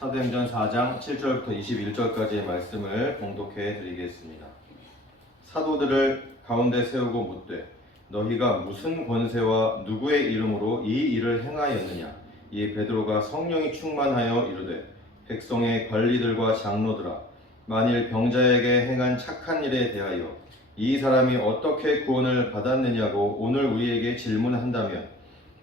사도행전 4장 7절부터 21절까지의 말씀을 봉독해 드리겠습니다. 사도들을 가운데 세우고 묻되 너희가 무슨 권세와 누구의 이름으로 이 일을 행하였느냐? 이에 베드로가 성령이 충만하여 이르되 백성의 관리들과 장로들아, 만일 병자에게 행한 착한 일에 대하여 이 사람이 어떻게 구원을 받았느냐고 오늘 우리에게 질문한다면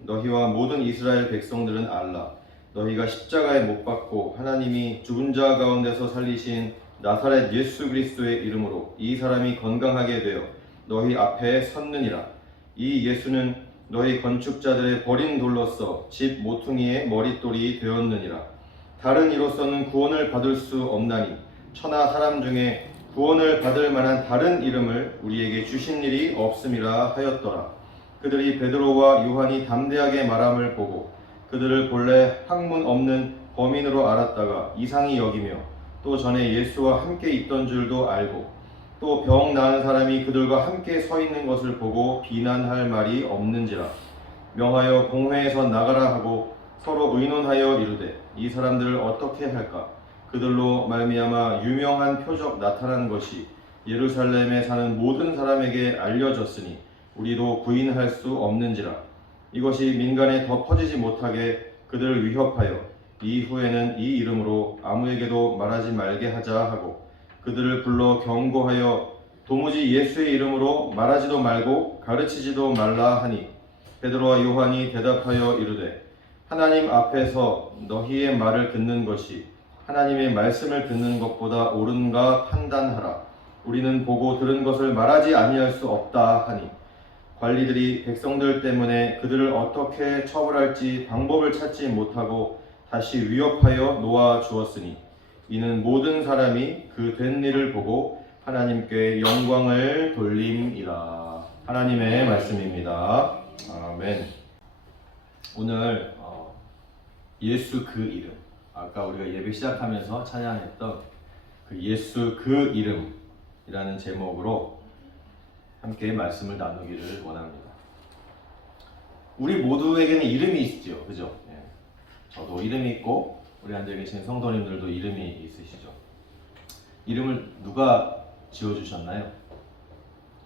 너희와 모든 이스라엘 백성들은 알라. 너희가 십자가에 못 박고 하나님이 죽은 자 가운데서 살리신 나사렛 예수 그리스도의 이름으로 이 사람이 건강하게 되어 너희 앞에 섰느니라. 이 예수는 너희 건축자들의 버린 돌로서 집 모퉁이의 머릿돌이 되었느니라. 다른 이로서는 구원을 받을 수 없나니 천하 사람 중에 구원을 받을 만한 다른 이름을 우리에게 주신 일이 없음이라 하였더라. 그들이 베드로와 요한이 담대하게 말함을 보고 그들을 본래 학문 없는 범인으로 알았다가 이상히 여기며 또 전에 예수와 함께 있던 줄도 알고 또 병 나은 사람이 그들과 함께 서 있는 것을 보고 비난할 말이 없는지라. 명하여 공회에서 나가라 하고 서로 의논하여 이르되 이 사람들을 어떻게 할까? 그들로 말미암아 유명한 표적 나타난 것이 예루살렘에 사는 모든 사람에게 알려졌으니 우리도 부인할 수 없는지라. 이것이 민간에 더 퍼지지 못하게 그들을 위협하여 이후에는 이 이름으로 아무에게도 말하지 말게 하자 하고 그들을 불러 경고하여 도무지 예수의 이름으로 말하지도 말고 가르치지도 말라 하니 베드로와 요한이 대답하여 이르되 하나님 앞에서 너희의 말을 듣는 것이 하나님의 말씀을 듣는 것보다 옳은가 판단하라. 우리는 보고 들은 것을 말하지 아니할 수 없다 하니 관리들이 백성들 때문에 그들을 어떻게 처벌할지 방법을 찾지 못하고 다시 위협하여 놓아 주었으니 이는 모든 사람이 그 된 일을 보고 하나님께 영광을 돌림이라. 하나님의 말씀입니다. 아멘. 오늘 예수 그 이름, 아까 우리가 예배 시작하면서 찬양했던 그 예수 그 이름이라는 제목으로 함께 말씀을 나누기를 원합니다. 우리 모두에게는 이름이 있죠, 그죠? 예. 저도 이름이 있고 우리 앉아 계신 성도님들도 이름이 있으시죠. 이름을 누가 지어주셨나요?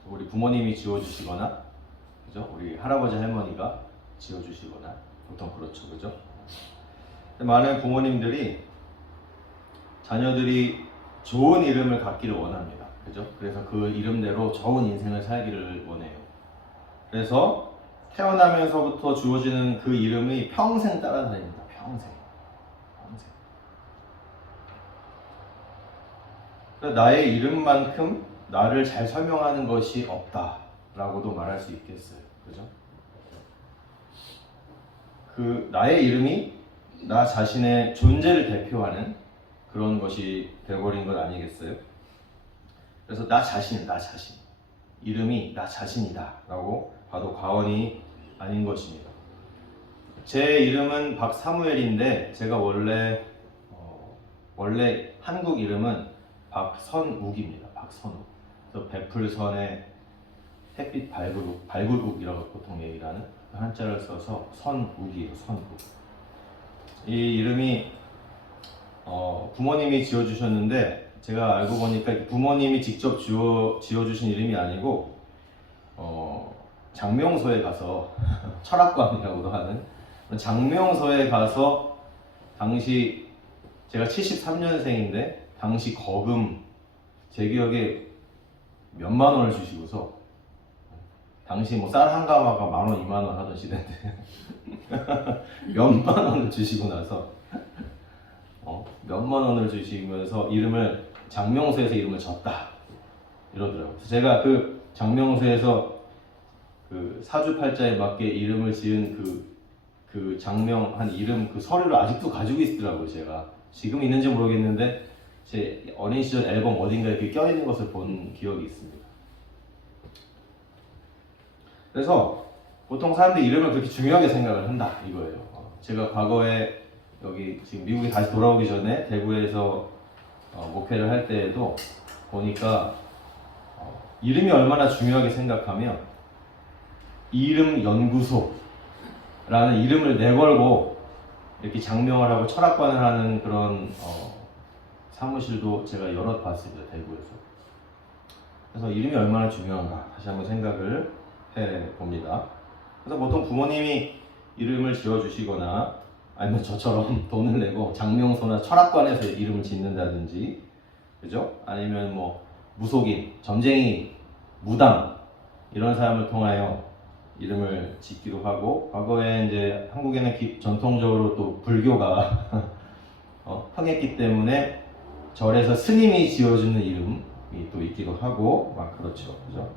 우리 부모님이 지어주시거나, 그죠? 우리 할아버지 할머니가 지어주시거나 보통 그렇죠, 그죠? 많은 부모님들이 자녀들이 좋은 이름을 갖기를 원합니다. 그죠? 그래서 그 이름대로 좋은 인생을 살기를 원해요. 그래서 태어나면서부터 주어지는 그 이름이 평생 따라다닙니다. 평생. 나의 이름만큼 나를 잘 설명하는 것이 없다라고도 말할 수 있겠어요. 그죠? 그 나의 이름이 나 자신의 존재를 대표하는 그런 것이 되어버린 것 아니겠어요? 그래서 나 자신, 이름이 나 자신이다 라고 봐도 과언이 아닌 것입니다. 제 이름은 박사무엘인데 제가 원래 한국 이름은 박선욱입니다. 박선욱. 그래서 베풀선의 햇빛 발굴욱이라고 보통 얘기를 하는 한자를 써서 선욱이에요. 선욱. 이 이름이 부모님이 지어주셨는데 제가 알고 보니까 부모님이 직접 지어주신 이름이 아니고 장명소에 가서 철학관이라고도 하는 장명소에 가서 당시 제가 73년생인데 당시 거금 제 기억에 몇만 원을 주시고서 당시 뭐 쌀 한 가마가 10,000원, 20,000원 하던 시대인데 몇만 원을 주시고 나서 몇만 원을 주시면서 이름을 장명소에서 이름을 졌다 이러더라고요. 그래서 제가 그 장명소에서 그 사주팔자에 맞게 이름을 지은 그 장명한 이름 그 서류를 아직도 가지고 있더라고요. 제가 지금 있는지 모르겠는데 제 어린 시절 앨범 어딘가에 이렇게 껴있는 것을 본 기억이 있습니다. 그래서 보통 사람들이 이름을 그렇게 중요하게 생각을 한다 이거예요. 제가 과거에 여기 지금 미국에 다시 돌아오기 전에 대구에서 목회를 할 때에도 보니까 이름이 얼마나 중요하게 생각하면 이름 연구소라는 이름을 내걸고 이렇게 장명을 하고 철학관을 하는 그런 사무실도 제가 여러 봤습니다. 대구에서. 그래서 이름이 얼마나 중요한가 다시 한번 생각을 해봅니다. 그래서 보통 부모님이 이름을 지어주시거나 아니면 저처럼 돈을 내고 장명소나 철학관에서 이름을 짓는다든지, 그죠? 아니면 뭐 무속인, 점쟁이, 무당 이런 사람을 통하여 이름을 짓기도 하고, 과거에 이제 한국에는 전통적으로 또 불교가 흥했기 때문에 절에서 스님이 지어주는 이름이 또 있기도 하고 막 그렇죠, 그죠?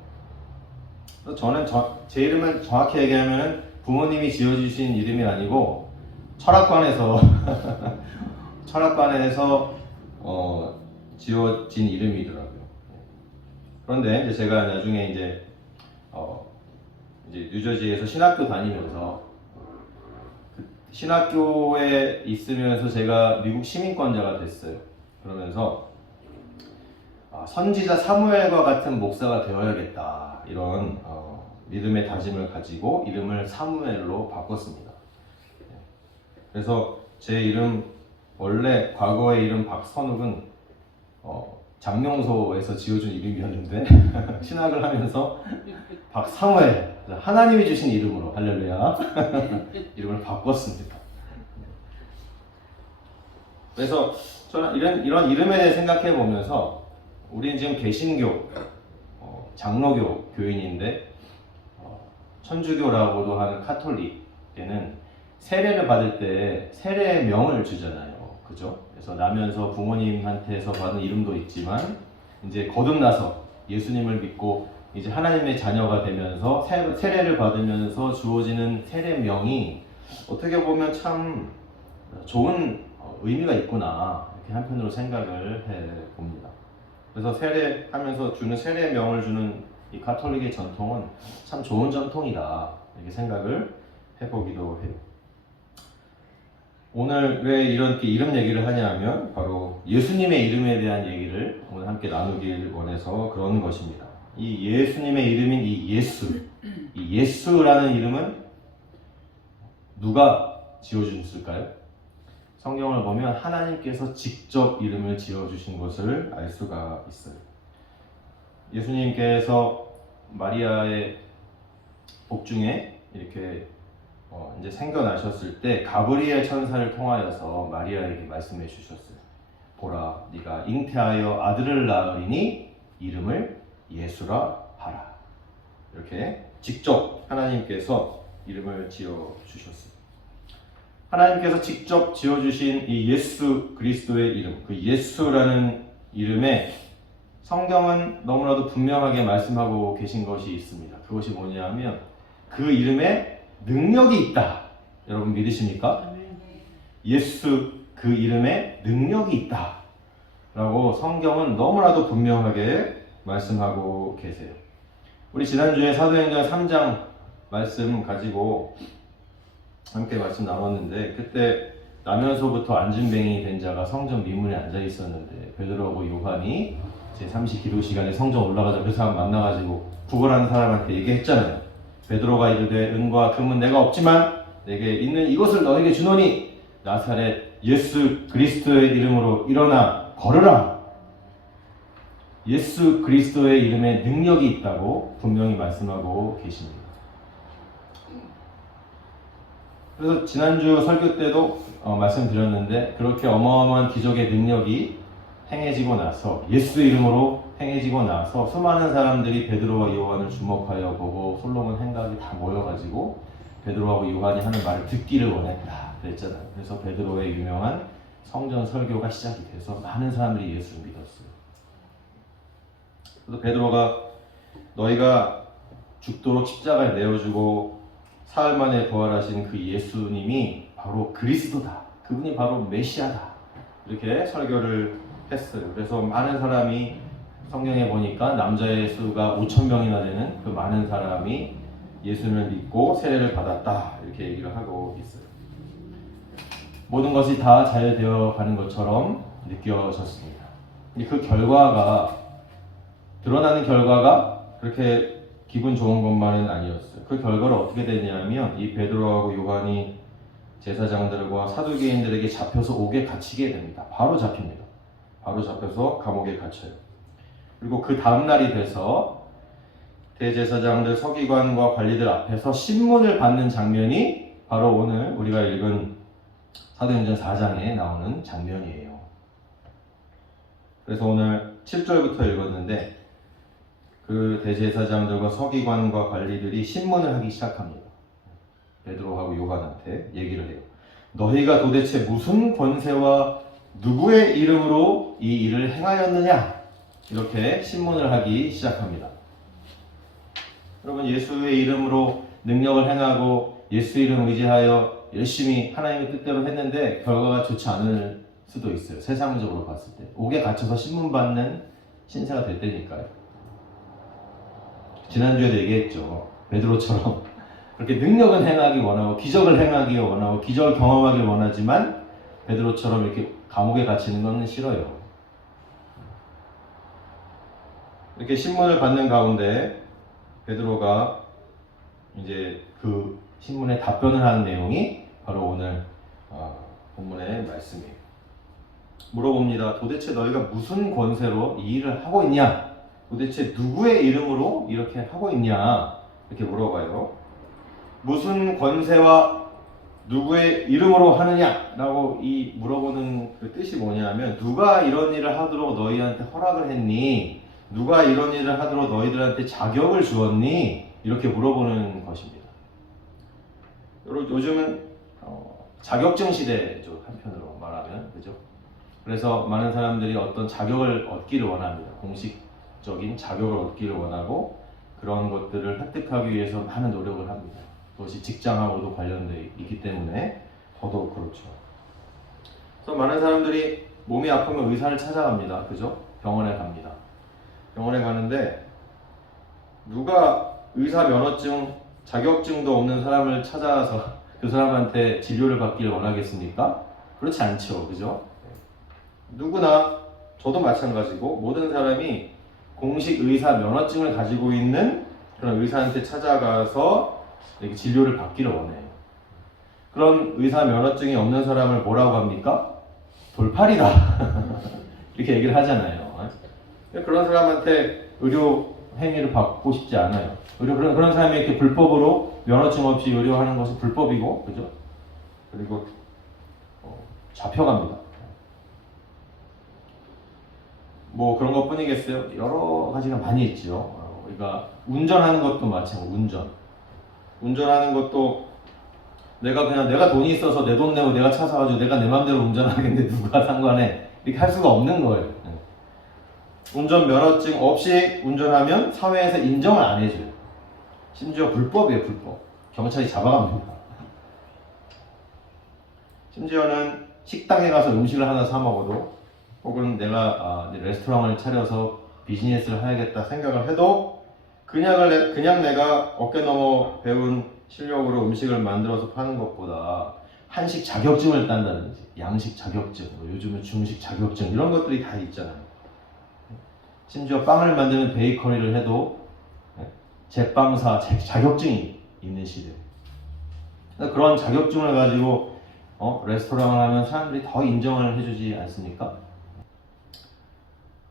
그래서 저는 제 이름은 정확히 얘기하면은 부모님이 지어주신 이름이 아니고 철학관에서 철학관에서 지어진 이름이더라고요. 그런데 이제 제가 나중에 이제 뉴저지에서 신학교 다니면서 그 신학교에 있으면서 제가 미국 시민권자가 됐어요. 그러면서 선지자 사무엘과 같은 목사가 되어야겠다 이런 믿음의 다짐을 가지고 이름을 사무엘로 바꿨습니다. 그래서 제 이름 원래 과거의 이름 박선욱은 장명소에서 지어준 이름이었는데 신학을 하면서 박사무엘, 하나님이 주신 이름으로 할렐루야 이름을 바꿨습니다. 그래서 저는 이런 이름에 대해 생각해 보면서 우리는 지금 개신교, 장로교 교인인데 천주교라고도 하는 카톨릭에는 세례를 받을 때 세례의 명을 주잖아요. 그죠? 그래서 나면서 부모님한테서 받은 이름도 있지만 이제 거듭나서 예수님을 믿고 이제 하나님의 자녀가 되면서 세례를 받으면서 주어지는 세례명이 어떻게 보면 참 좋은 의미가 있구나 이렇게 한편으로 생각을 해봅니다. 그래서 세례하면서 주는 세례명을 주는 이 가톨릭의 전통은 참 좋은 전통이다 이렇게 생각을 해보기도 해요. 오늘 왜 이렇게 이름 얘기를 하냐면 바로 예수님의 이름에 대한 얘기를 오늘 함께 나누길 원해서 그런 것입니다. 이 예수님의 이름인 이 예수라는 이름은 누가 지어주셨을까요? 성경을 보면 하나님께서 직접 이름을 지어주신 것을 알 수가 있어요. 예수님께서 마리아의 복중에 이렇게 이제 생겨나셨을 때 가브리엘 천사를 통하여서 마리아에게 말씀해 주셨어요. 보라, 네가 잉태하여 아들을 낳으리니 이름을 예수라 하라. 이렇게 직접 하나님께서 이름을 지어 주셨어요. 하나님께서 직접 지어주신 이 예수 그리스도의 이름, 그 예수라는 이름에 성경은 너무나도 분명하게 말씀하고 계신 것이 있습니다. 그것이 뭐냐면 그 이름에 능력이 있다. 여러분 믿으십니까? 예수 그 이름에 능력이 있다. 라고 성경은 너무나도 분명하게 말씀하고 계세요. 우리 지난주에 사도행전 3장 말씀 가지고 함께 말씀 나눴는데 그때 나면서부터 안진뱅이 된 자가 성전 미문에 앉아 있었는데 베드로하고 요한이 제3시 기도 시간에 성전 올라가자 그 사람 만나가지고 구걸하는 사람한테 얘기했잖아요. 베드로가 이르되 은과 금은 내가 없지만 내게 있는 이것을 너에게 주노니 나사렛 예수 그리스도의 이름으로 일어나 걸으라. 예수 그리스도의 이름에 능력이 있다고 분명히 말씀하고 계십니다. 그래서 지난주 설교 때도 말씀드렸는데 그렇게 어마어마한 기적의 능력이 행해지고 나서 예수 이름으로 행해지고 나서 수많은 사람들이 베드로와 요한을 주목하여 보고 솔로몬 행각이 다 모여가지고 베드로하고 요한이 하는 말을 듣기를 원했다 그랬잖아요. 그래서 베드로의 유명한 성전 설교가 시작이 돼서 많은 사람들이 예수를 믿었어요. 그래서 베드로가 너희가 죽도록 십자가에 내어주고 사흘 만에 부활하신 그 예수님이 바로 그리스도다. 그분이 바로 메시아다. 이렇게 설교를 했어요. 그래서 많은 사람이 성경에 보니까 남자의 수가 5,000명이나 되는 그 많은 사람이 예수님을 믿고 세례를 받았다. 이렇게 얘기를 하고 있어요. 모든 것이 다 잘 되어 가는 것처럼 느껴졌습니다. 그 결과가 드러나는 결과가 그렇게 기분 좋은 것만은 아니었어요. 그 결과를 어떻게 되냐면 이 베드로하고 요한이 제사장들과 사두개인들에게 잡혀서 옥에 갇히게 됩니다. 바로 잡힙니다. 바로 잡혀서 감옥에 갇혀요. 그리고 그 다음 날이 돼서 대제사장들, 서기관과 관리들 앞에서 신문을 받는 장면이 바로 오늘 우리가 읽은 사도행전 4장에 나오는 장면이에요. 그래서 오늘 7절부터 읽었는데 그 대제사장들과 서기관과 관리들이 신문을 하기 시작합니다. 베드로하고 요한한테 얘기를 해요. 너희가 도대체 무슨 권세와 누구의 이름으로 이 일을 행하였느냐? 이렇게 신문을 하기 시작합니다. 여러분, 예수의 이름으로 능력을 행하고 예수 이름 의지하여 열심히 하나님의 뜻대로 했는데 결과가 좋지 않을 수도 있어요. 세상적으로 봤을 때. 옥에 갇혀서 신문 받는 신세가 됐다니까요. 지난주에도 얘기했죠. 베드로처럼 그렇게 능력은 행하기 원하고 기적을 행하기 원하고 기적을 경험하기 원하지만 베드로처럼 이렇게 감옥에 갇히는 건 싫어요. 이렇게 신문을 받는 가운데 베드로가 이제 그 신문에 답변을 하는 내용이 바로 오늘 본문의 말씀이에요. 물어봅니다. 도대체 너희가 무슨 권세로 이 일을 하고 있냐? 도대체 누구의 이름으로 이렇게 하고 있냐? 이렇게 물어봐요. 무슨 권세와 누구의 이름으로 하느냐라고 이 물어보는 그 뜻이 뭐냐면 누가 이런 일을 하도록 너희한테 허락을 했니? 누가 이런 일을 하도록 너희들한테 자격을 주었니? 이렇게 물어보는 것입니다. 요즘은 자격증 시대죠. 한편으로 말하면 그죠? 그래서 많은 사람들이 어떤 자격을 얻기를 원합니다. 공식적인 자격을 얻기를 원하고 그런 것들을 획득하기 위해서 많은 노력을 합니다. 그것이 직장하고도 관련되어 있기 때문에 더더욱 그렇죠. 그래서 많은 사람들이 몸이 아프면 의사를 찾아갑니다. 그죠? 병원에 갑니다. 병원에 가는데 누가 의사 면허증, 자격증도 없는 사람을 찾아서 그 사람한테 진료를 받기를 원하겠습니까? 그렇지 않죠. 그죠? 누구나 저도 마찬가지고 모든 사람이 공식 의사 면허증을 가지고 있는 그런 의사한테 찾아가서 이렇게 진료를 받기를 원해요. 그런 의사 면허증이 없는 사람을 뭐라고 합니까? 돌팔이다. 이렇게 얘기를 하잖아요. 그런 사람한테 의료 행위를 받고 싶지 않아요. 그런 사람이 이렇게 불법으로 면허증 없이 의료하는 것은 불법이고, 그죠? 그리고 잡혀갑니다. 뭐 그런 것 뿐이겠어요? 여러 가지가 많이 있죠. 우리가 운전하는 것도 마찬가지고, 운전하는 것도 내가 돈이 있어서 내 돈 내고 내가 차 사가지고 내가 내 맘대로 운전하겠는데 누가 상관해? 이렇게 할 수가 없는 거예요. 운전 면허증 없이 운전하면 사회에서 인정을 안 해줘요. 심지어 불법이에요, 불법. 경찰이 잡아갑니다. 심지어는 식당에 가서 음식을 하나 사 먹어도 혹은 내가 레스토랑을 차려서 비즈니스를 해야겠다 생각을 해도 그냥 내가 어깨 넘어 배운 실력으로 음식을 만들어서 파는 것보다 한식 자격증을 딴다든지 양식 자격증, 요즘은 중식 자격증 이런 것들이 다 있잖아요. 심지어 빵을 만드는 베이커리를 해도 제빵사 자격증이 있는 시대. 그런 자격증을 가지고 레스토랑을 하면 사람들이 더 인정을 해주지 않습니까?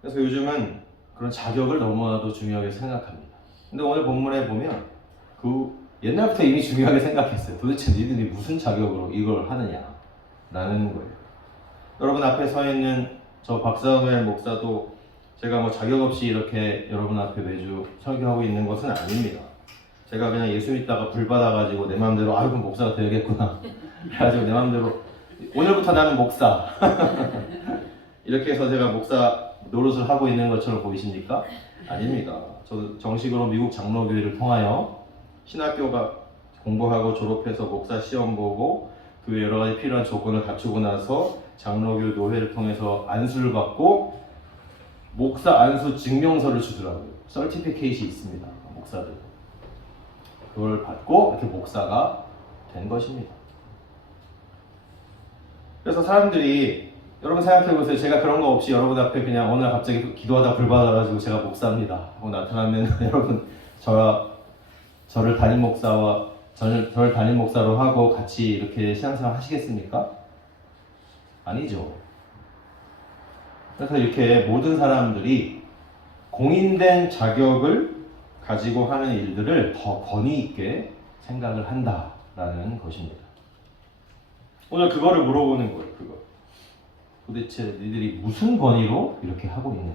그래서 요즘은 그런 자격을 너무나도 중요하게 생각합니다. 근데 오늘 본문에 보면 옛날부터 이미 중요하게 생각했어요. 도대체 니들이 무슨 자격으로 이걸 하느냐 라는 거예요. 여러분 앞에 서 있는 저 박사무엘 목사도 제가 뭐 자격 없이 이렇게 여러분 앞에 매주 설교하고 있는 것은 아닙니다. 제가 그냥 예수 믿다가 불 받아가지고 내 마음대로 아이고 목사가 되겠구나 그래가지고 내 마음대로 오늘부터 나는 목사 이렇게 해서 제가 목사 노릇을 하고 있는 것처럼 보이십니까? 아닙니다. 저도 정식으로 미국 장로교회를 통하여 신학교가 공부하고 졸업해서 목사 시험 보고 그 외 여러 가지 필요한 조건을 갖추고 나서 장로교 노회를 통해서 안수를 받고 목사 안수 증명서를 주더라고요. 서티피케이트이 있습니다. 목사들. 그걸 받고 이렇게 목사가 된 것입니다. 그래서 사람들이 여러분 생각해보세요. 제가 그런 거 없이 여러분 앞에 그냥 어느 날 갑자기 기도하다 불 받아가지고 제가 목사입니다 하고 나타나면 여러분 저를 담임 목사와 절 담임 목사로 하고 같이 이렇게 신앙생활 하시겠습니까? 아니죠. 그래서 이렇게 모든 사람들이 공인된 자격을 가지고 하는 일들을 더 권위 있게 생각을 한다라는 것입니다. 오늘 그거를 물어보는 거예요. 그거. 도대체 니들이 무슨 권위로 이렇게 하고 있느냐?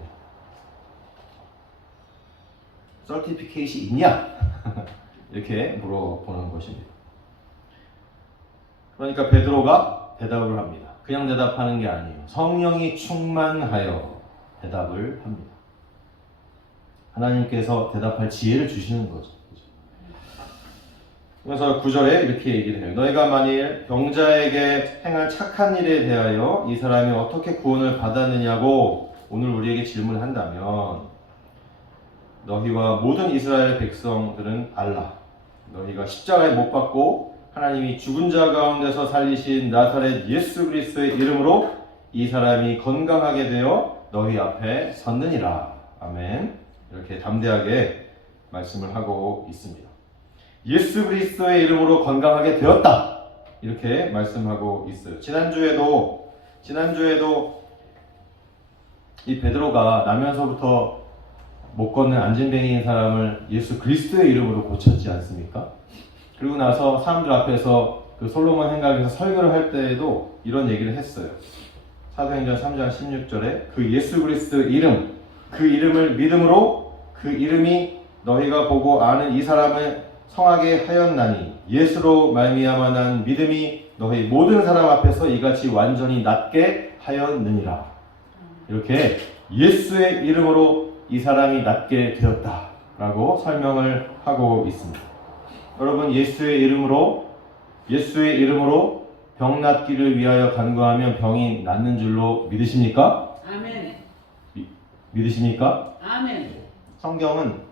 서티피케이시 있냐? 이렇게 물어보는 것입니다. 그러니까 베드로가 대답을 합니다. 그냥 대답하는 게 아니에요. 성령이 충만하여 대답을 합니다. 하나님께서 대답할 지혜를 주시는 거죠. 그래서 9절에 이렇게 얘기를 해요. 너희가 만일 병자에게 행한 착한 일에 대하여 이 사람이 어떻게 구원을 받았느냐고 오늘 우리에게 질문을 한다면 너희와 모든 이스라엘 백성들은 알라. 너희가 십자가에 못 박고 하나님이 죽은 자 가운데서 살리신 나사렛 예수 그리스도의 이름으로 이 사람이 건강하게 되어 너희 앞에 섰느니라. 아멘. 이렇게 담대하게 말씀을 하고 있습니다. 예수 그리스도의 이름으로 건강하게 되었다. 이렇게 말씀하고 있어요. 지난주에도 이 베드로가 나면서부터 못 걷는 안진뱅이인 사람을 예수 그리스도의 이름으로 고쳤지 않습니까? 그리고 나서 사람들 앞에서 그 솔로몬 행각에서 설교를 할 때에도 이런 얘기를 했어요. 사도행전 3장 16절에 그 예수 그리스도의 이름, 그 이름을 믿음으로 그 이름이 너희가 보고 아는 이 사람을 성하게 하였나니 예수로 말미암아 난 믿음이 너희 모든 사람 앞에서 이같이 완전히 낫게 하였느니라. 이렇게 예수의 이름으로 이 사람이 낫게 되었다라고 설명을 하고 있습니다. 여러분, 예수의 이름으로 병 낫기를 위하여 간구하면 병이 낫는 줄로 믿으십니까? 아멘. 믿으십니까? 아멘. 성경은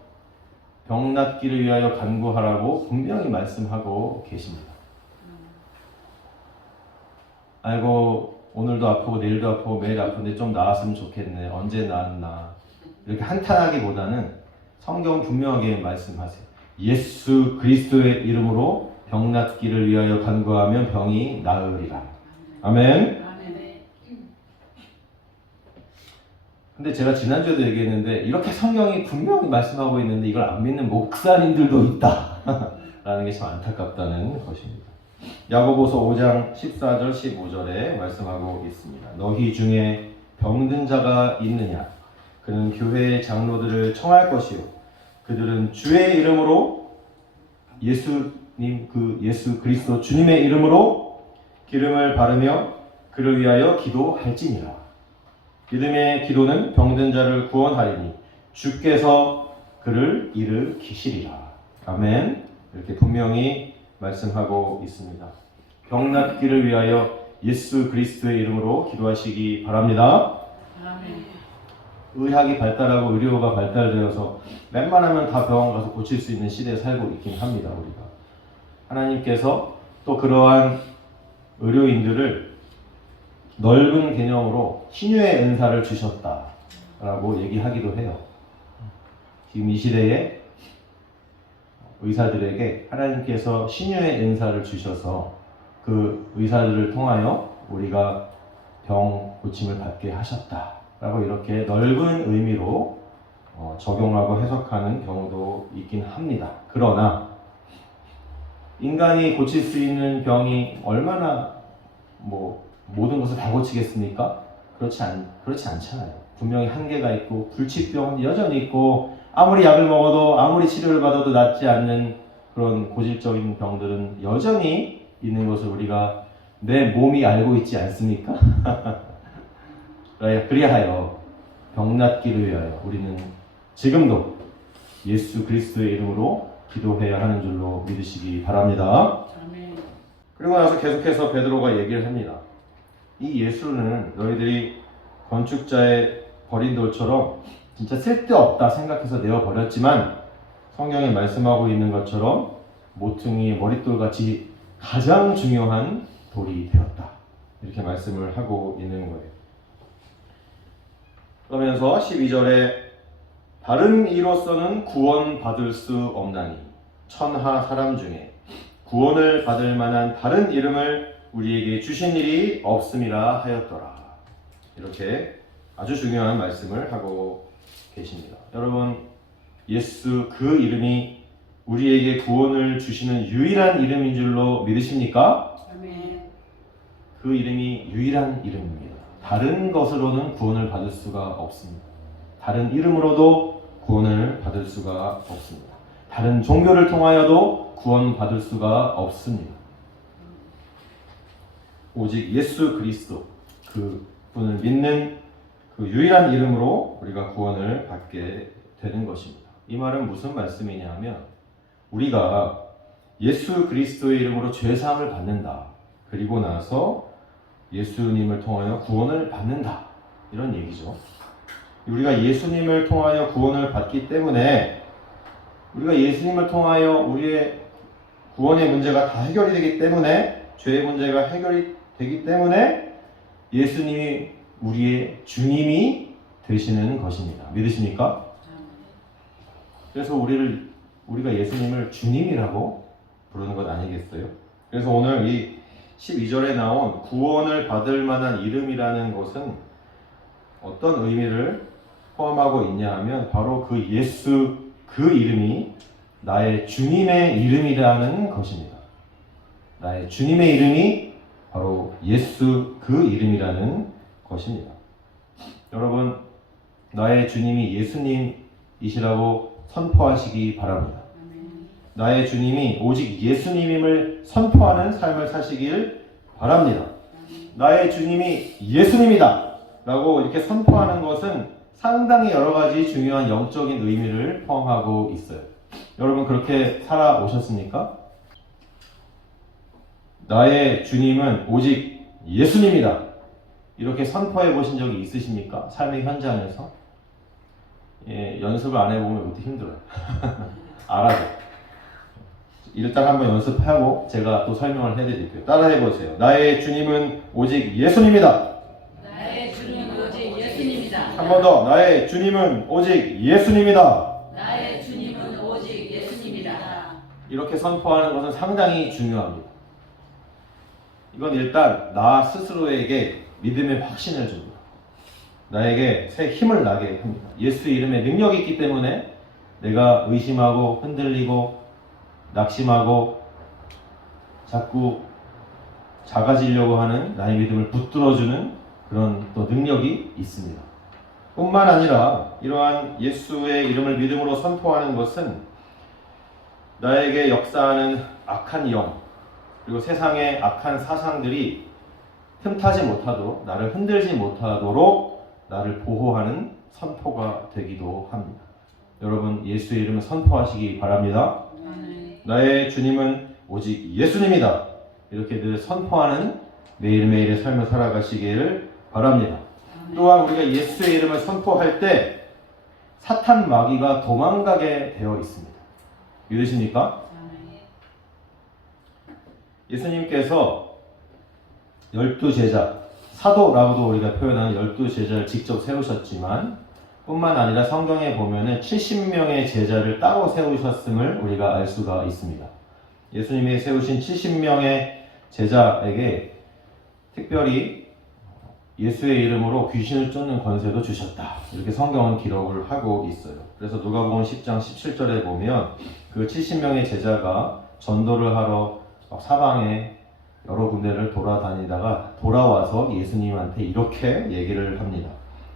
병 낫기를 위하여 간구하라고 분명히 말씀하고 계십니다. 아이고 오늘도 아프고 내일도 아프고 매일 아픈데 좀 나았으면 좋겠네. 언제 나았나. 이렇게 한탄하기보다는 성경은 분명하게 말씀하세요. 예수 그리스도의 이름으로 병 낫기를 위하여 간구하면 병이 나으리라. 아멘. 근데 제가 지난주에도 얘기했는데 이렇게 성경이 분명히 말씀하고 있는데 이걸 안 믿는 목사님들도 있다 라는 게 참 안타깝다는 것입니다. 야고보서 5장 14절 15절에 말씀하고 있습니다. 너희 중에 병든 자가 있느냐? 그는 교회의 장로들을 청할 것이요 그들은 주의 이름으로 예수님 그 예수 그리스도 주님의 이름으로 기름을 바르며 그를 위하여 기도할지니라. 믿음의 기도는 병든 자를 구원하리니 주께서 그를 일으키시리라. 아멘. 이렇게 분명히 말씀하고 있습니다. 병 낫기를 위하여 예수 그리스도의 이름으로 기도하시기 바랍니다. 아멘. 의학이 발달하고 의료가 발달되어서 웬만하면 다 병원 가서 고칠 수 있는 시대에 살고 있긴 합니다. 우리가 하나님께서 또 그러한 의료인들을 넓은 개념으로 신유의 은사를 주셨다라고 얘기하기도 해요. 지금 이 시대에 의사들에게 하나님께서 신유의 은사를 주셔서 그 의사들을 통하여 우리가 병 고침을 받게 하셨다라고 이렇게 넓은 의미로 적용하고 해석하는 경우도 있긴 합니다. 그러나 인간이 고칠 수 있는 병이 얼마나 모든 것을 다 고치겠습니까? 그렇지 않잖아요. 분명히 한계가 있고 불치병은 여전히 있고 아무리 약을 먹어도 아무리 치료를 받아도 낫지 않는 그런 고질적인 병들은 여전히 있는 것을 우리가 내 몸이 알고 있지 않습니까? 그리하여 병 낫기를 위하여 우리는 지금도 예수 그리스도의 이름으로 기도해야 하는 줄로 믿으시기 바랍니다. 아멘. 그리고 나서 계속해서 베드로가 얘기를 합니다. 이 예수는 너희들이 건축자의 버린 돌처럼 진짜 쓸데없다 생각해서 내어버렸지만 성경에 말씀하고 있는 것처럼 모퉁이의 머릿돌같이 가장 중요한 돌이 되었다. 이렇게 말씀을 하고 있는 거예요. 그러면서 12절에 다른 이로서는 구원받을 수 없나니 천하 사람 중에 구원을 받을 만한 다른 이름을 우리에게 주신 일이 없음이라 하였더라. 이렇게 아주 중요한 말씀을 하고 계십니다. 여러분, 예수 그 이름이 우리에게 구원을 주시는 유일한 이름인 줄로 믿으십니까? 아멘. 그 이름이 유일한 이름입니다. 다른 것으로는 구원을 받을 수가 없습니다. 다른 이름으로도 구원을 받을 수가 없습니다. 다른 종교를 통하여도 구원받을 수가 없습니다. 오직 예수 그리스도 그 분을 믿는 그 유일한 이름으로 우리가 구원을 받게 되는 것입니다. 이 말은 무슨 말씀이냐 하면 우리가 예수 그리스도의 이름으로 죄사함을 받는다. 그리고 나서 예수님을 통하여 구원을 받는다. 이런 얘기죠. 우리가 예수님을 통하여 구원을 받기 때문에 우리가 예수님을 통하여 우리의 구원의 문제가 다 해결이 되기 때문에 죄의 문제가 해결이 되기 때문에 예수님이 우리의 주님이 되시는 것입니다. 믿으십니까? 그래서 우리가 예수님을 주님이라고 부르는 것 아니겠어요? 그래서 오늘 이 12절에 나온 구원을 받을 만한 이름이라는 것은 어떤 의미를 포함하고 있냐 하면 바로 그 예수 그 이름이 나의 주님의 이름이라는 것입니다. 나의 주님의 이름이 바로 예수 그 이름이라는 것입니다. 여러분, 나의 주님이 예수님이시라고 선포하시기 바랍니다. 나의 주님이 오직 예수님임을 선포하는 삶을 사시길 바랍니다. 나의 주님이 예수님이다 라고 이렇게 선포하는 것은 상당히 여러 가지 중요한 영적인 의미를 포함하고 있어요. 여러분 그렇게 살아오셨습니까? 나의 주님은 오직 예수님이다. 이렇게 선포해 보신 적이 있으십니까? 삶의 현장에서? 연습을 안 해보면 이것도 힘들어요. 알아요. 일단 한번 연습하고 제가 또 설명을 해드릴게요. 따라해 보세요. 나의 주님은 오직 예수님이다. 나의 주님은 오직 예수님이다. 한 번 더. 나의 주님은 오직 예수님이다. 나의 주님은 오직 예수님이다. 이렇게 선포하는 것은 상당히 중요합니다. 이건 일단 나 스스로에게 믿음의 확신을 줍니다. 나에게 새 힘을 나게 합니다. 예수 이름에 능력이 있기 때문에 내가 의심하고 흔들리고 낙심하고 자꾸 작아지려고 하는 나의 믿음을 붙들어주는 그런 또 능력이 있습니다. 뿐만 아니라 이러한 예수의 이름을 믿음으로 선포하는 것은 나에게 역사하는 악한 영 그리고 세상의 악한 사상들이 틈타지 못하도록 나를 흔들지 못하도록 나를 보호하는 선포가 되기도 합니다. 여러분 예수의 이름을 선포하시기 바랍니다. 나의 주님은 오직 예수님이다. 이렇게 늘 선포하는 매일매일의 삶을 살아가시기를 바랍니다. 또한 우리가 예수의 이름을 선포할 때 사탄 마귀가 도망가게 되어 있습니다. 믿으십니까? 예수님께서 12제자, 사도라고도 우리가 표현하는 12제자를 직접 세우셨지만 뿐만 아니라 성경에 보면은 70명의 제자를 따로 세우셨음을 우리가 알 수가 있습니다. 예수님이 세우신 70명의 제자에게 특별히 예수의 이름으로 귀신을 쫓는 권세도 주셨다. 이렇게 성경은 기록을 하고 있어요. 그래서 누가복음 10장 17절에 보면 그 70명의 제자가 전도를 하러 사방에 여러 군데를 돌아다니다가 돌아와서 예수님한테 이렇게 얘기를 합니다.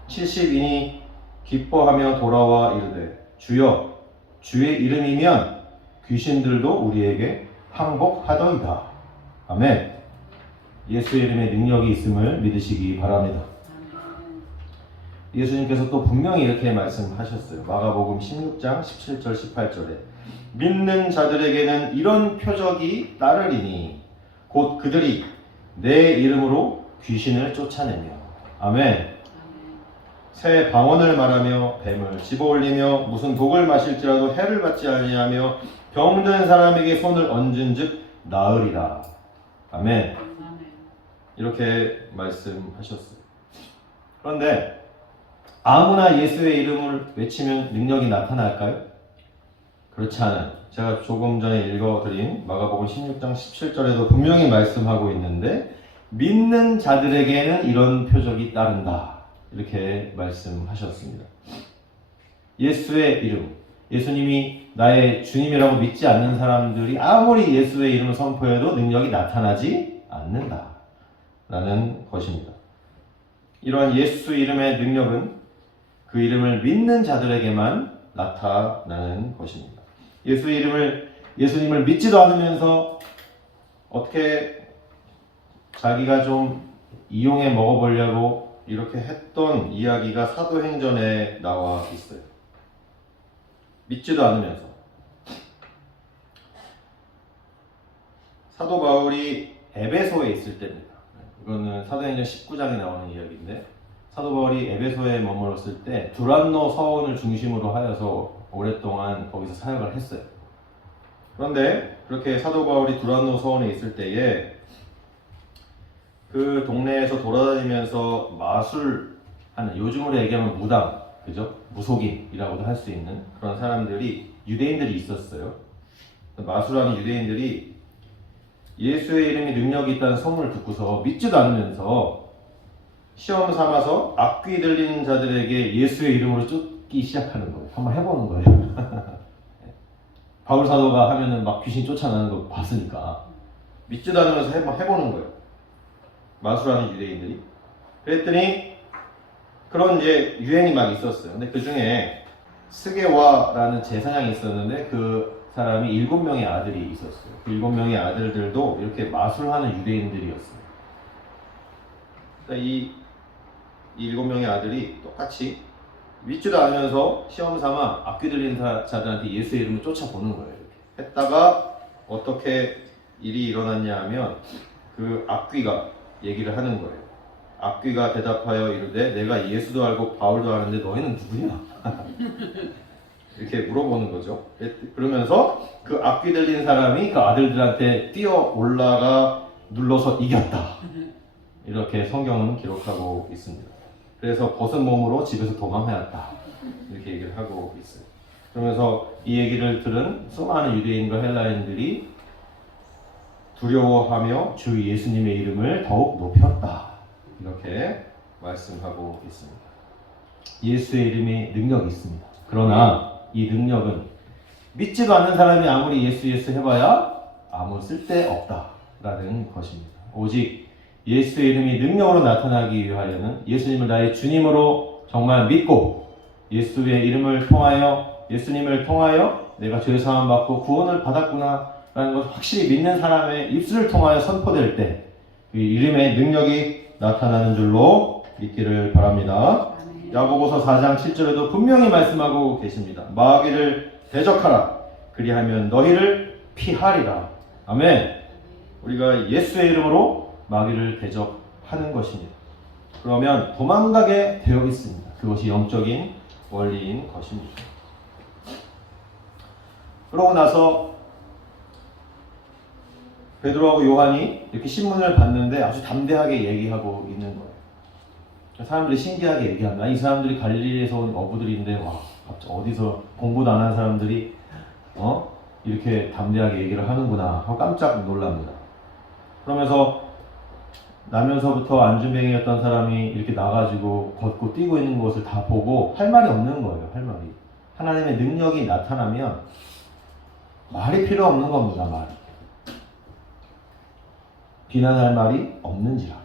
70인이 기뻐하며 돌아와 이르되 주여 주의 이름이면 귀신들도 우리에게 항복하더이다. 아멘. 예수의 이름에 능력이 있음을 믿으시기 바랍니다. 예수님께서 또 분명히 이렇게 말씀하셨어요. 마가복음 16장 17절 18절에 믿는 자들에게는 이런 표적이 따르리니 곧 그들이 내 이름으로 귀신을 쫓아내며 아멘. 새 방언을 말하며 뱀을 집어올리며 무슨 독을 마실지라도 해를 받지 아니하며 병든 사람에게 손을 얹은즉 나으리라. 아멘. 이렇게 말씀하셨어요. 그런데 아무나 예수의 이름을 외치면 능력이 나타날까요? 그렇지 않아요. 제가 조금 전에 읽어드린 마가복음 16장 17절에도 분명히 말씀하고 있는데 믿는 자들에게는 이런 표적이 따른다. 이렇게 말씀하셨습니다. 예수의 이름, 예수님이 나의 주님이라고 믿지 않는 사람들이 아무리 예수의 이름을 선포해도 능력이 나타나지 않는다 라는 것입니다. 이러한 예수 이름의 능력은 그 이름을 믿는 자들에게만 나타나는 것입니다. 예수님을 믿지도 않으면서 어떻게 자기가 좀 이용해 먹어보려고 이렇게 했던 이야기가 사도행전에 나와 있어요. 믿지도 않으면서. 사도 바울이 에베소에 있을 때입니다. 이거는 사도행전 19장에 나오는 이야기인데 사도 바울이 에베소에 머물렀을 때 두란노 서원을 중심으로 하여서 오랫동안 거기서 사역을 했어요. 그런데 그렇게 사도 바울이 두란노 서원에 있을 때에 그 동네에서 돌아다니면서 마술하는, 요즘으로 얘기하면 무당, 그죠? 무속인이라고도 할 수 있는 그런 사람들이, 유대인들이 있었어요. 마술하는 유대인들이 예수의 이름이 능력이 있다는 소문을 듣고서 믿지도 않으면서 시험 삼아서 악귀 들리는 자들에게 예수의 이름으로 쫓기 시작하는 거예요. 한번 해보는 거예요. 바울 사도가 하면은 막 귀신 쫓아나는 거 봤으니까 믿지도 않으면서 해보는 거예요. 마술하는 유대인들이. 그랬더니 그런 이제 유행이 막 있었어요. 근데 그 중에 스게와라는 제사장이 있었는데 그 사람이 7명의 아들이 있었어요. 그 7명의 아들들도 이렇게 마술하는 유대인들이었어요. 그러니까 이 7명의 아들이 똑같이 믿지도 않으면서 시험 삼아 악귀 들리는 자들한테 예수의 이름을 쫓아보는 거예요. 이렇게 했다가 어떻게 일이 일어났냐 하면 그 악귀가 얘기를 하는 거예요. 악귀가 대답하여 이르되 내가 예수도 알고 바울도 아는데 너희는 누구냐? 이렇게 물어보는 거죠. 그러면서 그 악귀 들린 사람이 그 아들들한테 뛰어 올라가 눌러서 이겼다. 이렇게 성경은 기록하고 있습니다. 그래서 벗은 몸으로 집에서 도망하였다. 이렇게 얘기를 하고 있어요. 그러면서 이 얘기를 들은 수많은 유대인과 헬라인들이 두려워하며 주 예수님의 이름을 더욱 높였다. 이렇게 말씀하고 있습니다. 예수의 이름에 능력이 있습니다. 그러나 이 능력은 믿지도 않는 사람이 아무리 예수 해봐야 아무 쓸데없다라는 것입니다. 오직 예수의 이름이 능력으로 나타나기 위하여는 예수님을 나의 주님으로 정말 믿고 예수의 이름을 통하여, 예수님을 통하여 내가 죄 사함 받고 구원을 받았구나 라는 것을 확실히 믿는 사람의 입술을 통하여 선포될 때 그 이름의 능력이 나타나는 줄로 믿기를 바랍니다. 야고보서 4장 7절에도 분명히 말씀하고 계십니다. 마귀를 대적하라. 그리하면 너희를 피하리라. 아멘. 우리가 예수의 이름으로 마귀를 대적하는 것입니다. 그러면 도망가게 되어 있습니다. 그것이 영적인 원리인 것입니다. 그러고 나서 베드로하고 요한이 이렇게 신문을 봤는데 아주 담대하게 얘기하고 있는 거예요. 사람들이 신기하게 얘기합니다. 이 사람들이 갈릴리에서 온 어부들인데 와, 갑자기 어디서 공부도 안 한 사람들이 이렇게 담대하게 얘기를 하는구나 하고 깜짝 놀랍니다. 그러면서 나면서부터 안준뱅이였던 사람이 이렇게 나가지고 걷고 뛰고 있는 것을 다 보고 할 말이 없는 거예요. 할 말이. 하나님의 능력이 나타나면 말이 필요 없는 겁니다. 말이. 비난할 말이 없는지라.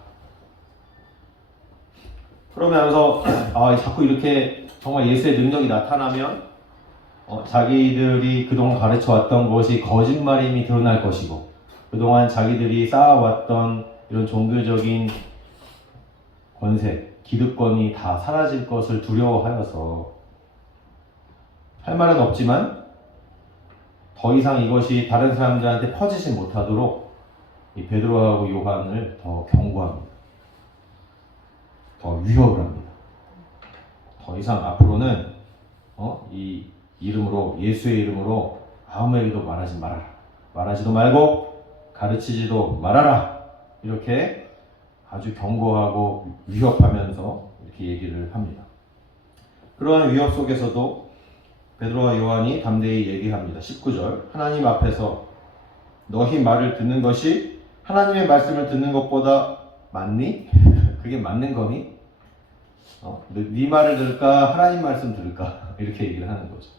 그러면서 자꾸 이렇게 정말 예수의 능력이 나타나면 자기들이 그동안 가르쳐왔던 것이 거짓말임이 드러날 것이고 그동안 자기들이 쌓아왔던 이런 종교적인 권세, 기득권이 다 사라질 것을 두려워하여서 할 말은 없지만 더 이상 이것이 다른 사람들한테 퍼지지 못하도록 이 베드로하고 요한을 더 경고합니다. 더 위협을 합니다. 더 이상 앞으로는 이 이름으로, 예수의 이름으로 아무에게도 말하지 말아라. 말하지도 말고 가르치지도 말아라. 이렇게 아주 경고하고 위협하면서 이렇게 얘기를 합니다. 그러한 위협 속에서도 베드로와 요한이 담대히 얘기합니다. 19절 하나님 앞에서 너희 말을 듣는 것이 하나님의 말씀을 듣는 것보다 맞니? 그게 맞는 거니? 네 말을 들을까? 하나님 말씀 들을까? 이렇게 얘기를 하는 거죠.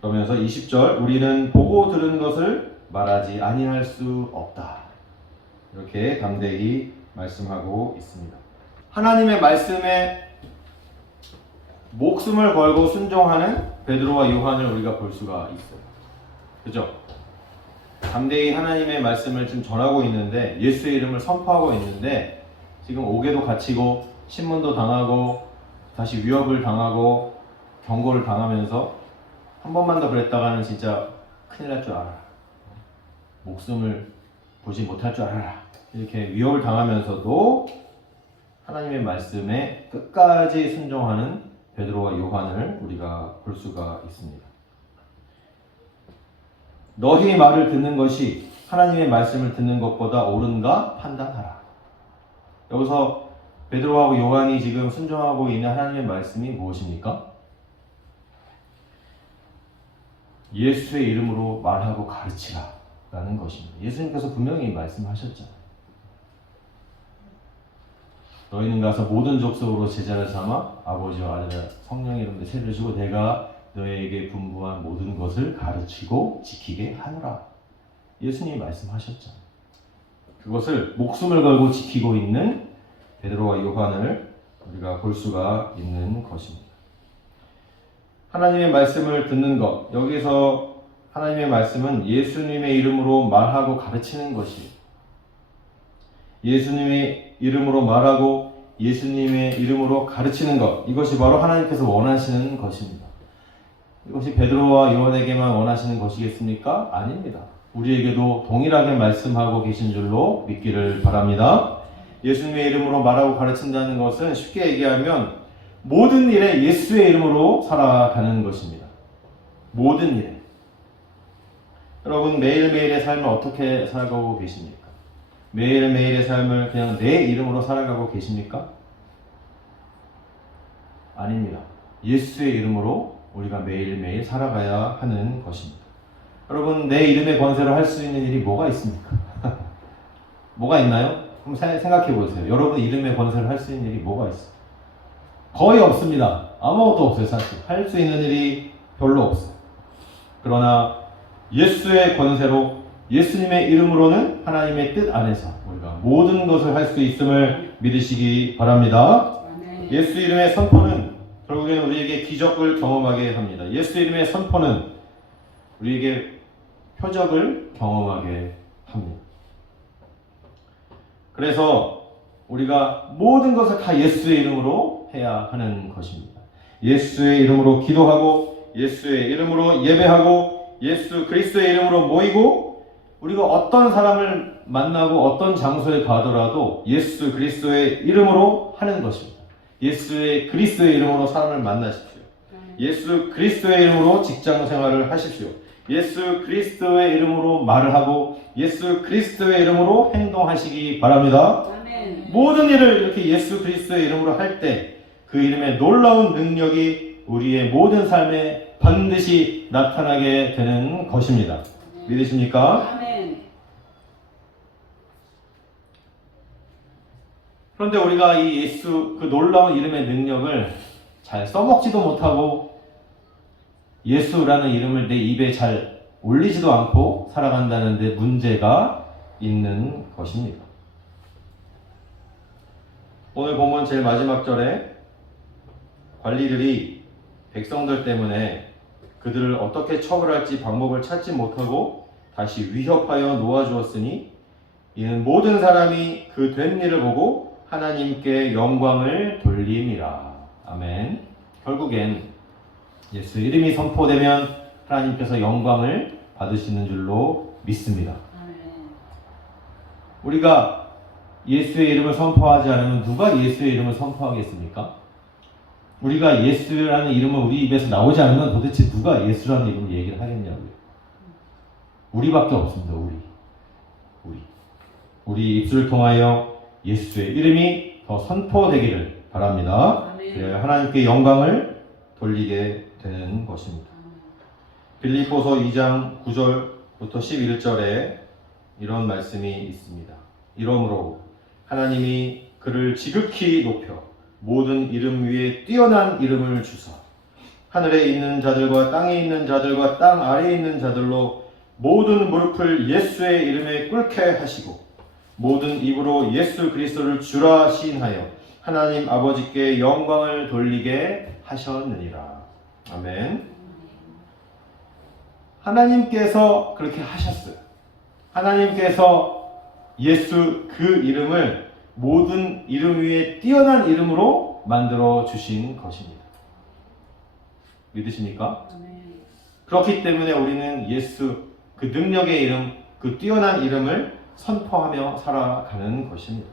그러면서 20절 우리는 보고 들은 것을 말하지 아니할 수 없다. 이렇게 담대히 말씀하고 있습니다. 하나님의 말씀에 목숨을 걸고 순종하는 베드로와 요한을 우리가 볼 수가 있어요. 그죠? 담대히 하나님의 말씀을 지금 전하고 있는데 예수의 이름을 선포하고 있는데 지금 옥에도 갇히고 신문도 당하고 다시 위협을 당하고 경고를 당하면서 한 번만 더 그랬다가는 진짜 큰일 날 줄 알아라. 목숨을 보지 못할 줄 알아라. 이렇게 위협을 당하면서도 하나님의 말씀에 끝까지 순종하는 베드로와 요한을 우리가 볼 수가 있습니다. 너희 말을 듣는 것이 하나님의 말씀을 듣는 것보다 옳은가 판단하라. 여기서 베드로하고 요한이 지금 순종하고 있는 하나님의 말씀이 무엇입니까? 예수의 이름으로 말하고 가르치라 라는 것입니다. 예수님께서 분명히 말씀하셨잖아요. 너희는 가서 모든 족속으로 제자를 삼아 아버지와 아들과 성령의 이름으로 세례를 주고 내가 너희에게 분부한 모든 것을 가르치고 지키게 하노라. 예수님이 말씀하셨잖아요. 그것을 목숨을 걸고 지키고 있는 베드로와 요한을 우리가 볼 수가 있는 것입니다. 하나님의 말씀을 듣는 것, 여기서 하나님의 말씀은 예수님의 이름으로 말하고 가르치는 것이에요. 예수님의 이름으로 말하고 예수님의 이름으로 가르치는 것, 이것이 바로 하나님께서 원하시는 것입니다. 이것이 베드로와 요한에게만 원하시는 것이겠습니까? 아닙니다. 우리에게도 동일하게 말씀하고 계신 줄로 믿기를 바랍니다. 예수님의 이름으로 말하고 가르친다는 것은 쉽게 얘기하면 모든 일에 예수의 이름으로 살아가는 것입니다. 모든 일에. 여러분 매일매일의 삶을 어떻게 살아가고 계십니까? 매일매일의 삶을 그냥 내 이름으로 살아가고 계십니까? 아닙니다. 예수의 이름으로 우리가 매일매일 살아가야 하는 것입니다. 여러분 내 이름의 권세로 할 수 있는 일이 뭐가 있습니까? 뭐가 있나요? 한번 생각해 보세요. 여러분 이름의 권세를 할 수 있는 일이 뭐가 있어요? 거의 없습니다. 아무것도 없어요. 사실 할 수 있는 일이 별로 없어요. 그러나 예수의 권세로 예수님의 이름으로는 하나님의 뜻 안에서 우리가 모든 것을 할 수 있음을 믿으시기 바랍니다. 예수 이름의 선포는 결국에는 우리에게 기적을 경험하게 합니다. 예수 이름의 선포는 우리에게 표적을 경험하게 합니다. 그래서 우리가 모든 것을 다 예수의 이름으로 해야 하는 것입니다. 예수의 이름으로 기도하고 예수의 이름으로 예배하고 예수 그리스도의 이름으로 모이고 우리가 어떤 사람을 만나고 어떤 장소에 가더라도 예수 그리스도의 이름으로 하는 것입니다. 예수의 그리스도의 이름으로 사람을 만나십시오. 예수 그리스도의 이름으로 직장 생활을 하십시오. 예수 그리스도의 이름으로 말을 하고 예수 그리스도의 이름으로 행동하시기 바랍니다. 아멘. 모든 일을 이렇게 예수 그리스도의 이름으로 할 때 그 이름의 놀라운 능력이 우리의 모든 삶에 반드시 나타나게 되는 것입니다. 믿으십니까? 아멘. 그런데 우리가 이 예수 그 놀라운 이름의 능력을 잘 써먹지도 못하고 예수라는 이름을 내 입에 잘 올리지도 않고 살아간다는 데 문제가 있는 것입니다. 오늘 본문 제일 마지막 절에 관리들이 백성들 때문에 그들을 어떻게 처벌할지 방법을 찾지 못하고 다시 위협하여 놓아주었으니 이는 모든 사람이 그 된 일을 보고 하나님께 영광을 돌림이라. 아멘. 결국엔 예수 이름이 선포되면 하나님께서 영광을 받으시는 줄로 믿습니다. 아멘. 우리가 예수의 이름을 선포하지 않으면 누가 예수의 이름을 선포하겠습니까? 우리가 예수라는 이름은 우리 입에서 나오지 않으면 도대체 누가 예수라는 이름을 얘기를 하겠냐고요. 우리밖에 없습니다. 우리 입술을 통하여 예수의 이름이 더 선포되기를 바랍니다. 아멘. 그래야 하나님께 영광을 돌리게 되는 것입니다. 빌립보서 2장 9절부터 11절에 이런 말씀이 있습니다. 이러므로 하나님이 그를 지극히 높여 모든 이름 위에 뛰어난 이름을 주사 하늘에 있는 자들과 땅에 있는 자들과 땅 아래에 있는 자들로 모든 무릎을 예수의 이름에 꿇게 하시고 모든 입으로 예수 그리스도를 주라 시인하여 하나님 아버지께 영광을 돌리게 하셨느니라. 아멘. 하나님께서 그렇게 하셨어요. 하나님께서 예수 그 이름을 모든 이름 위에 뛰어난 이름으로 만들어 주신 것입니다. 믿으십니까? 그렇기 때문에 우리는 예수 그 능력의 이름, 그 뛰어난 이름을 선포하며 살아가는 것입니다.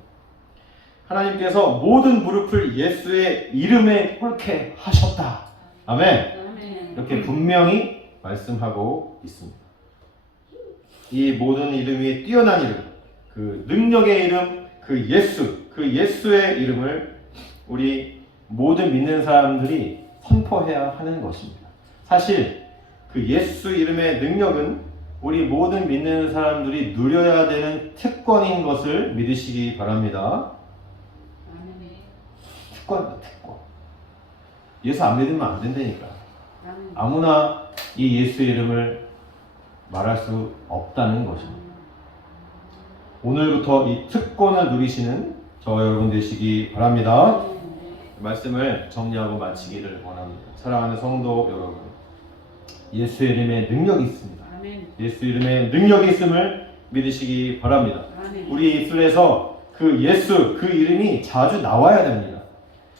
하나님께서 모든 무릎을 예수의 이름에 꿇게 하셨다. 아멘. 이렇게 분명히 말씀하고 있습니다. 이 모든 이름 위에 뛰어난 이름, 그 능력의 이름, 그 예수의 이름을 우리 모든 믿는 사람들이 선포해야 하는 것입니다. 사실 그 예수 이름의 능력은 우리 모든 믿는 사람들이 누려야 되는 특권인 것을 믿으시기 바랍니다. 특권. 예수 안 믿으면 안 된다니까. 아무나 이 예수 이름을 말할 수 없다는 것입니다. 오늘부터 이 특권을 누리시는 저와 여러분 되시기 바랍니다. 말씀을 정리하고 마치기를 원합니다. 사랑하는 성도 여러분, 예수의 이름에 능력이 있습니다. 예수 이름에 능력이 있음을 믿으시기 바랍니다. 우리 입술에서 그 예수 그 이름이 자주 나와야 됩니다.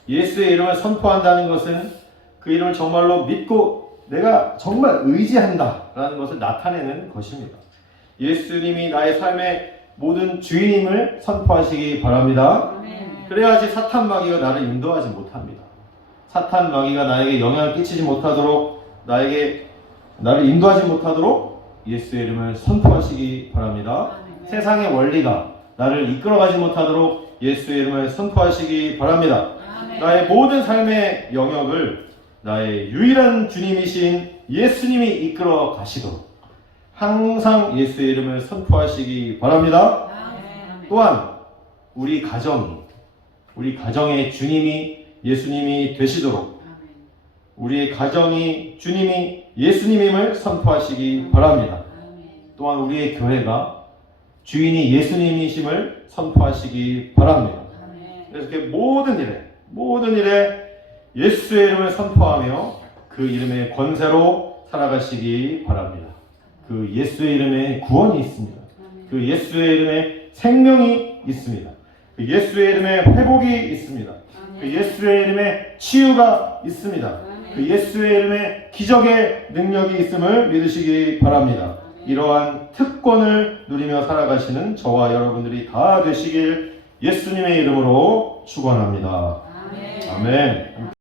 예수의 이름을 선포한다는 것은 그 이름을 정말로 믿고 내가 정말 의지한다 라는 것을 나타내는 것입니다. 예수님이 나의 삶의 모든 주인임을 선포하시기 바랍니다. 그래야지 사탄 마귀가 나를 인도하지 못합니다. 사탄 마귀가 나에게 영향을 끼치지 못하도록 나를 인도하지 못하도록 예수의 이름을 선포하시기 바랍니다. 세상의 원리가 나를 이끌어가지 못하도록 예수의 이름을 선포하시기 바랍니다. 나의 모든 삶의 영역을 나의 유일한 주님이신 예수님이 이끌어 가시도록 항상 예수의 이름을 선포하시기 바랍니다. 또한 우리 가정의 주님이 예수님이 되시도록 우리의 가정이 주님이 예수님임을 선포하시기 바랍니다. 또한 우리의 교회가 주인이 예수님이심을 선포하시기 바랍니다. 그래서 이렇게 모든 일에 예수의 이름을 선포하며 그 이름의 권세로 살아가시기 바랍니다. 그 예수의 이름에 구원이 있습니다. 그 예수의 이름에 생명이 있습니다. 그 예수의 이름에 회복이 있습니다. 그 예수의 이름에 치유가 있습니다. 그 예수의 이름에 기적의 능력이 있음을 믿으시기 바랍니다. 이러한 특권을 누리며 살아가시는 저와 여러분들이 다 되시길 예수님의 이름으로 축원합니다. 아멘.